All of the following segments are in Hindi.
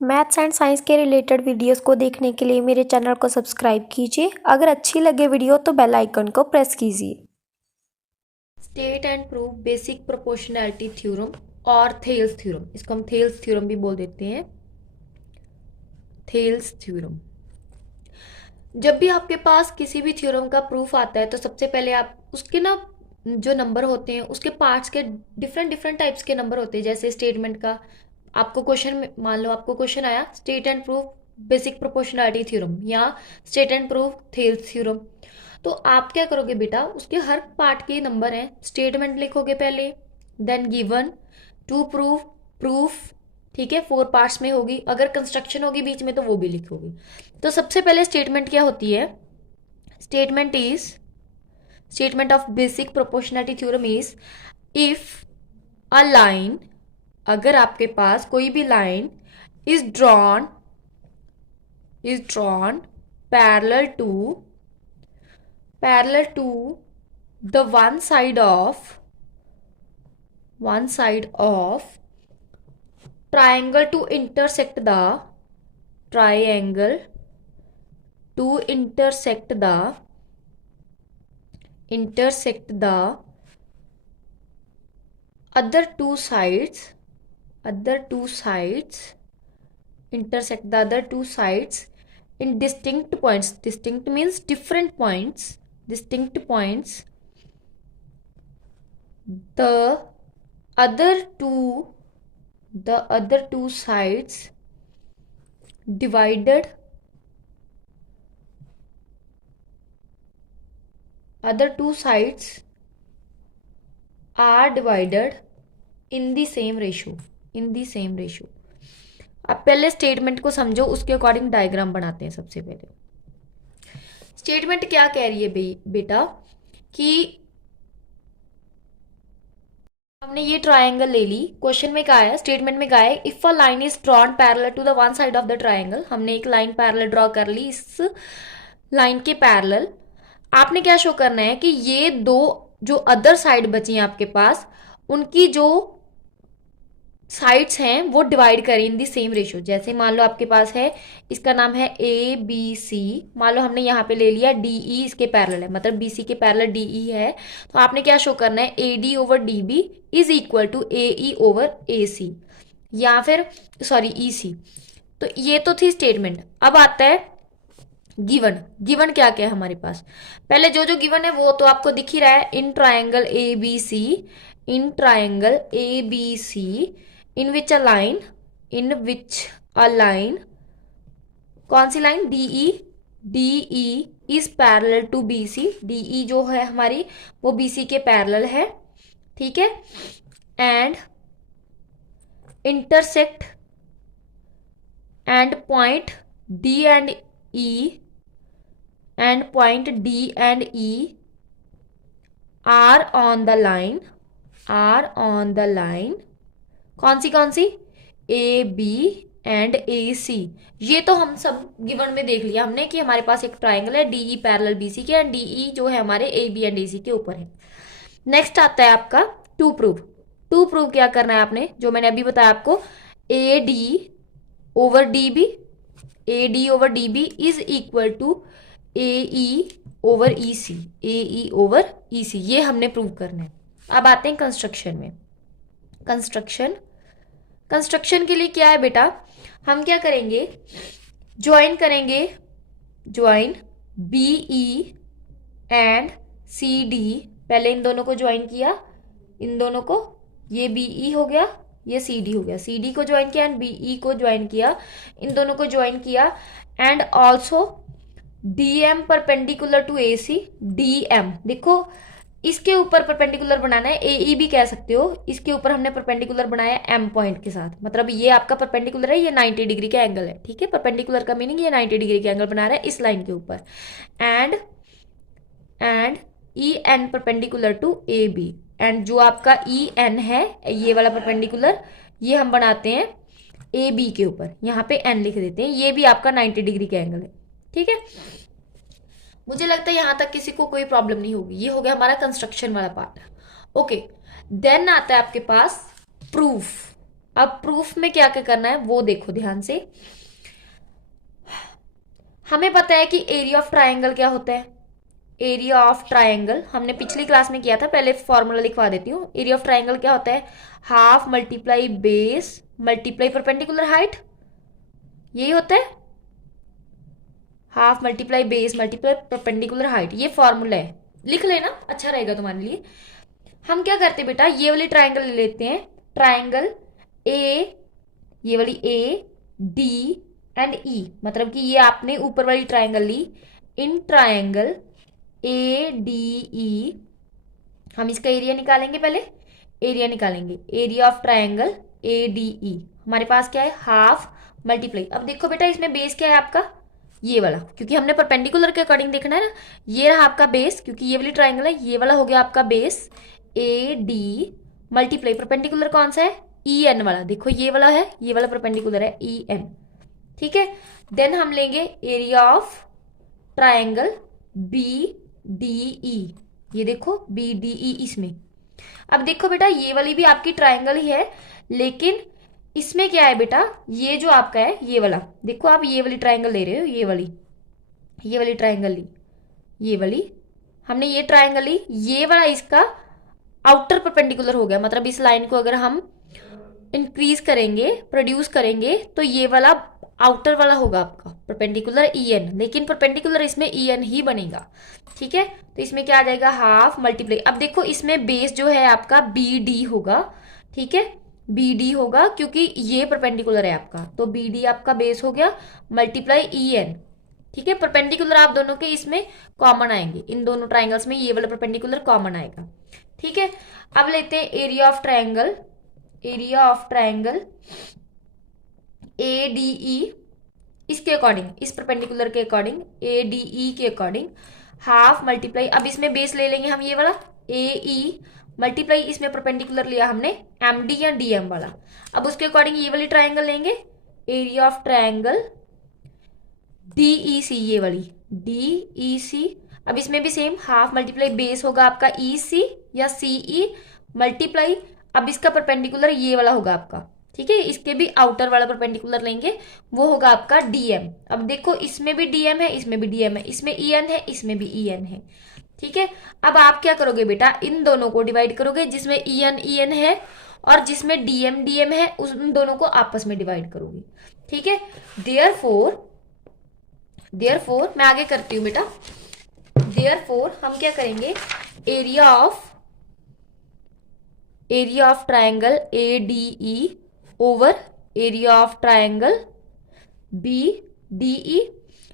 मैथ्स एंड साइंस के रिलेटेड वीडियोस को देखने के लिए मेरे चैनल को सब्सक्राइब कीजिए। अगर अच्छी लगे वीडियो तो बेल आइकन को प्रेस कीजिए। State and prove basic proportionality theorem और थेल्स थ्योरम, इसको हम थेल्स थ्योरम भी बोल देते हैं। थेल्स थ्योरम, जब भी आपके पास किसी भी थ्योरम का प्रूफ आता है तो सबसे पहले आप उसके ना जो नंबर होते हैं उसके पार्ट्स के डिफरेंट डिफरेंट टाइप्स के नंबर होते हैं। जैसे स्टेटमेंट का आपको क्वेश्चन में मान लो आपको क्वेश्चन आया state and proof basic proportionality theorem या state and proof Thales theorem, तो आप क्या करोगे बेटा, उसके हर पार्ट के नंबर हैं, स्टेटमेंट लिखोगे पहले, then given, to proof, proof, ठीक है, 4 पार्ट्स में होगी। अगर कंस्ट्रक्शन होगी बीच में तो वो भी लिखोगे। तो सबसे पहले स्टेटमेंट क्या होती है? Statement is statement of basic proportionality theorem is if a line, अगर आपके पास कोई भी line is drawn parallel to the one side of triangle to intersect the other two sides in distinct points. Distinct means different points. The other two sides divided are divided in the same ratio. अब पहले स्टेटमेंट को समझो, उसके अकॉर्डिंग डायग्राम बनाते हैं। सबसे पहले स्टेटमेंट क्या कह रही है बेटा कि हमने ये ट्रायंगल ले ली, क्वेश्चन में कहा है, स्टेटमेंट में कहा है if a line is drawn parallel to the one side of the triangle. हमने एक लाइन पैरेलल ड्रॉ कर ली, इस लाइन के पैरेलल आपने क्या शो करना है कि ये दो जो अदर साइड बची हैं आपके पास, उनकी जो साइड्स हैं वो डिवाइड करें इन दी सेम रेशियो। जैसे मान लो आपके पास है, इसका नाम है ए बी सी, मान लो हमने यहाँ पे ले लिया डी ई इसके पैरेलल है, मतलब बी सी के पैरेलल डी ई है, तो आपने क्या शो करना है, A D over D B is equal to A E over A C, या फिर सॉरी ई सी। तो ये तो थी स्टेटमेंट। अब आता है गिवन क्या क्या है हमारे पास? पहले जो जो गिवन है वो तो आपको दिख ही रहा है, in triangle A B C, in which a line, कौन सी line? DE is parallel to BC। DE जो है हमारी वो BC के पैरेलल है, ठीक है, and intersect and point D and E are on the line, कौन सी? ए बी एंड ए सी। ये तो हम सब गिवन में देख लिया हमने कि हमारे पास एक ट्राइंगल है डीई पैरेलल बीसी के, एंड डीई जो है हमारे ए बी एंड ए सी के ऊपर है। नेक्स्ट आता है आपका टू प्रूव क्या करना है आपने, जो मैंने अभी बताया आपको, A D over D B is equal to A E over E C, ये हमने प्रूव करना है। अब आते हैं कंस्ट्रक्शन में। कंस्ट्रक्शन के लिए क्या है बेटा, हम क्या करेंगे, join B E and C D. पहले इन दोनों को ज्वाइन किया, ये बी ई हो गया, ये सी डी हो गया, सी डी को ज्वाइन किया एंड बी ई को ज्वाइन किया, इन दोनों को ज्वाइन किया, and also D M perpendicular to A C. D M देखो, इसके ऊपर परपेंडिकुलर बनाना है, ए ई भी कह सकते हो, इसके ऊपर हमने परपेंडिकुलर बनाया एम पॉइंट के साथ, मतलब ये आपका परपेंडिकुलर है, ये 90 डिग्री का एंगल है, ठीक है। परपेंडिकुलर का मीनिंग ये 90 डिग्री का एंगल बना रहा है इस लाइन के ऊपर, and E N perpendicular to A B, and जो आपका ई एन है ये वाला परपेंडिकुलर, ये हम बनाते हैं ए बी के ऊपर, यहाँ पे एन लिख देते हैं, ये भी आपका 90 डिग्री का एंगल है, ठीक है। मुझे लगता है यहां तक किसी को कोई प्रॉब्लम नहीं होगी। ये हो गया हमारा कंस्ट्रक्शन वाला पार्ट। ओके, देन आता है आपके पास प्रूफ। अब प्रूफ में क्या क्या करना है वो देखो ध्यान से। हमें पता है कि एरिया ऑफ ट्राइंगल क्या होता है। एरिया ऑफ ट्राइंगल हमने पिछली क्लास में किया था, पहले फॉर्मूला लिखवा देती हूँ। एरिया ऑफ ट्राइंगल क्या होता है, half multiply base multiply perpendicular height, यही होता है। Half multiply base multiply perpendicular height, ये फॉर्मूला है, लिख लेना, अच्छा रहेगा तुम्हारे लिए। हम क्या करते हैं बेटा, ये वाली ट्राइंगल ले लेते हैं, ट्राइंगल ए, ये वाली ए डी एंड ई, मतलब कि ये आपने ऊपर वाली ट्राइंगल ली। In triangle A D E हम इसका एरिया निकालेंगे, पहले एरिया निकालेंगे। Area of triangle A D E हमारे पास क्या है, हाफ मल्टीप्लाई। अब देखो बेटा इसमें बेस क्या है आपका, ये वाला, क्योंकि हमने परपेंडिकुलर के अकॉर्डिंग देखना है ना। ये रहा आपका बेस, क्योंकि ये वाली ट्राइंगल है, ये वाला हो गया आपका बेस ए डी मल्टीप्लाई परपेंडिकुलर कौन सा है, ई एन वाला। देखो ये वाला है, ये वाला परपेंडिकुलर है ई एन, ठीक है। देन हम लेंगे area of triangle B D E, ये देखो बी डी ई इसमें। अब देखो बेटा ये वाली भी आपकी ट्राइंगल ही है, लेकिन इसमें क्या है बेटा, ये जो आपका है ये वाला, देखो आप ये वाली ट्राइंगल ले रहे हो, ये वाली ट्राइंगल ली, ये वाली हमने ये ट्राइंगल ली, ये वाला इसका आउटर परपेंडिकुलर हो गया। मतलब इस लाइन को अगर हम इंक्रीज करेंगे, प्रोड्यूस करेंगे, तो ये वाला आउटर वाला होगा आपका परपेंडिकुलर ई एन, लेकिन परपेंडिकुलर इसमें ई एन ही बनेगा, ठीक है। तो इसमें क्या आ जाएगा, हाफ मल्टीप्लाई। अब देखो इसमें बेस जो है आपका बी डी होगा, ठीक है, बी डी होगा, क्योंकि ये परपेंडिकुलर है आपका, तो बी डी आपका बेस हो गया मल्टीप्लाई ई एन, ठीक है। परपेंडिकुलर आप दोनों के इसमें कॉमन आएंगे, इन दोनों ट्राइंगल्स में ये वाला परपेंडिकुलर कॉमन आएगा, ठीक है। अब लेते हैं area of triangle, area of triangle A D ई, इसके अकॉर्डिंग, इस परपेंडिकुलर के अकॉर्डिंग, ए डी ई के अकॉर्डिंग हाफ मल्टीप्लाई। अब इसमें बेस ले लेंगे हम ये वाला ए ई मल्टीप्लाई, इसमें परपेंडिकुलर लिया हमने एम डी या डी एम वाला। अब उसके अकॉर्डिंग ये वाली ट्राइंगल लेंगे, area of triangle D E C, ये वाली डी ई सी। अब इसमें भी सेम हाफ मल्टीप्लाई बेस होगा आपका ई सी या सी ई मल्टीप्लाई, अब इसका परपेंडिकुलर ये वाला होगा आपका, ठीक है। इसके भी आउटर वाला परपेंडिकुलर लेंगे, वो होगा आपका डीएम। अब देखो इसमें भी डीएम है, इसमें भी डीएम है, इसमें ई एन है, इसमें भी ई एन है, ठीक है। अब आप क्या करोगे बेटा, इन दोनों को डिवाइड करोगे, जिसमें ई एन है और जिसमें डीएम डीएम है, उन दोनों को आपस में डिवाइड करोगे, ठीक है। देयरफॉर मैं आगे करती हूं बेटा। देयरफॉर हम क्या करेंगे, area of triangle A D E over area of triangle B D E,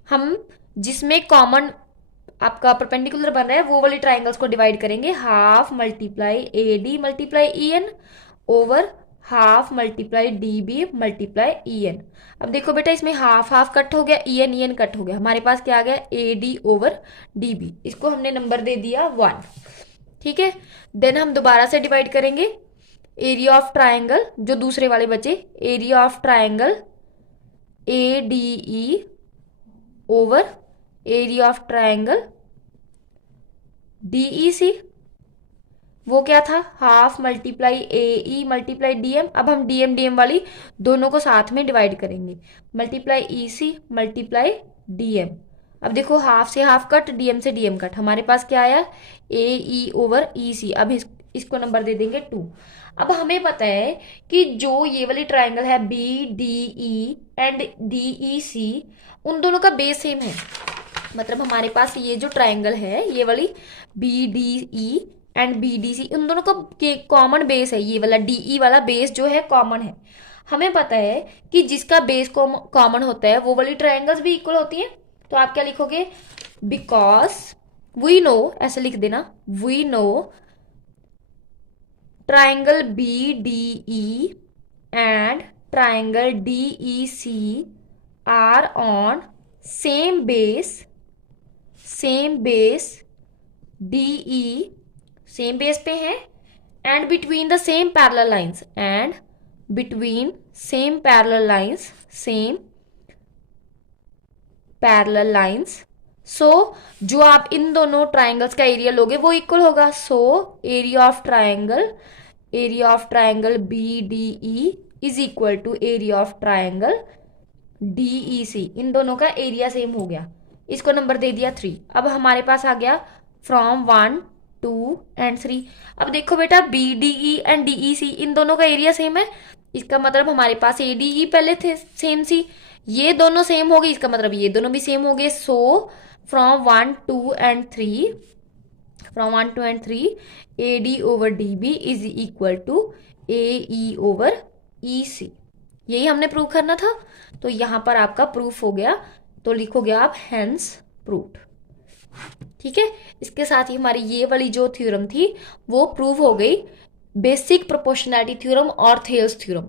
हम जिसमें कॉमन आपका परपेंडिकुलर बन रहा है वो वाली ट्राइंगल्स को डिवाइड करेंगे, half multiply A D multiply E N over half multiply D B multiply E N. अब देखो बेटा इसमें हाफ हाफ कट हो गया, ई एन कट हो गया, हमारे पास क्या आ गया, A D over D B, इसको हमने नंबर दे दिया 1, ठीक है। देन हम दोबारा से डिवाइड करेंगे एरिया ऑफ ट्राइंगल, जो दूसरे वाले बचे, area of triangle A D E over area of triangle D E C, वो क्या था, half multiply A E multiply D M. अब हम डी एम वाली दोनों को साथ में डिवाइड करेंगे, multiply e C multiply D M. अब देखो हाफ से हाफ कट, डीएम से डीएम कट, हमारे पास क्या आया, ए ई ओवर ई सी। अब इसको नंबर दे देंगे 2। अब हमें पता है कि जो ये वाली ट्राइंगल है B D E and D E C, उन दोनों का बेस सेम है। मतलब हमारे पास ये जो ट्राइंगल है, ये वाली B D E and B D C, उन दोनों का कॉमन बेस है, ये वाला डी ई वाला बेस जो है कॉमन है। हमें पता है कि जिसका बेस कॉमन होता है वो वाली ट्राइंगल्स भी इक्वल होती हैं। तो आप क्या लिखोगे, बिकॉज वी नो, ऐसे लिख देना, we know triangle B D E and triangle D E C are on same base D E, same base पे है, and between the same parallel lines, and between same parallel lines, so जो आप इन दोनों ट्राइंगल्स का एरिया लोगे वो इक्वल होगा। So area of triangle B D E is equal to area of triangle DEC। इन दोनों का एरिया सेम हो गया, इसको नंबर दे दिया 3। अब हमारे पास आ गया फ्रॉम 1 2 एंड 3। अब देखो बेटा BDE एंड DEC इन दोनों का एरिया सेम है, इसका मतलब हमारे पास ADE पहले थे सेम सी, ये दोनों सेम हो गए, इसका मतलब ये दोनों भी सेम हो गए। So from 1 2 and 3, from 1 2 and 3 AD over DB is equal to AE over EC। यही हमने प्रूव करना था, तो यहां पर आपका प्रूफ हो गया, तो लिखोगे आप हेंस प्रूव्ड। ठीक है, इसके साथ ही हमारी ये वाली जो थ्योरम थी वो प्रूव हो गई, बेसिक प्रोपोर्शनैलिटी थ्योरम और थेल्स थ्योरम।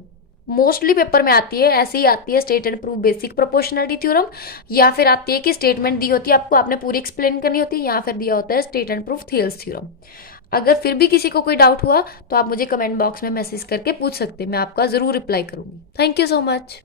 मोस्टली पेपर में आती है, ऐसे ही आती है state and prove basic proportionality theorem, या फिर आती है कि स्टेटमेंट दी होती है आपको, आपने पूरी एक्सप्लेन करनी होती है, या फिर दिया होता है state and prove Thales theorem. अगर फिर भी किसी को कोई डाउट हुआ तो आप मुझे कमेंट बॉक्स में मैसेज करके पूछ सकते हैं, मैं आपका जरूर रिप्लाई करूंगी। Thank you so much.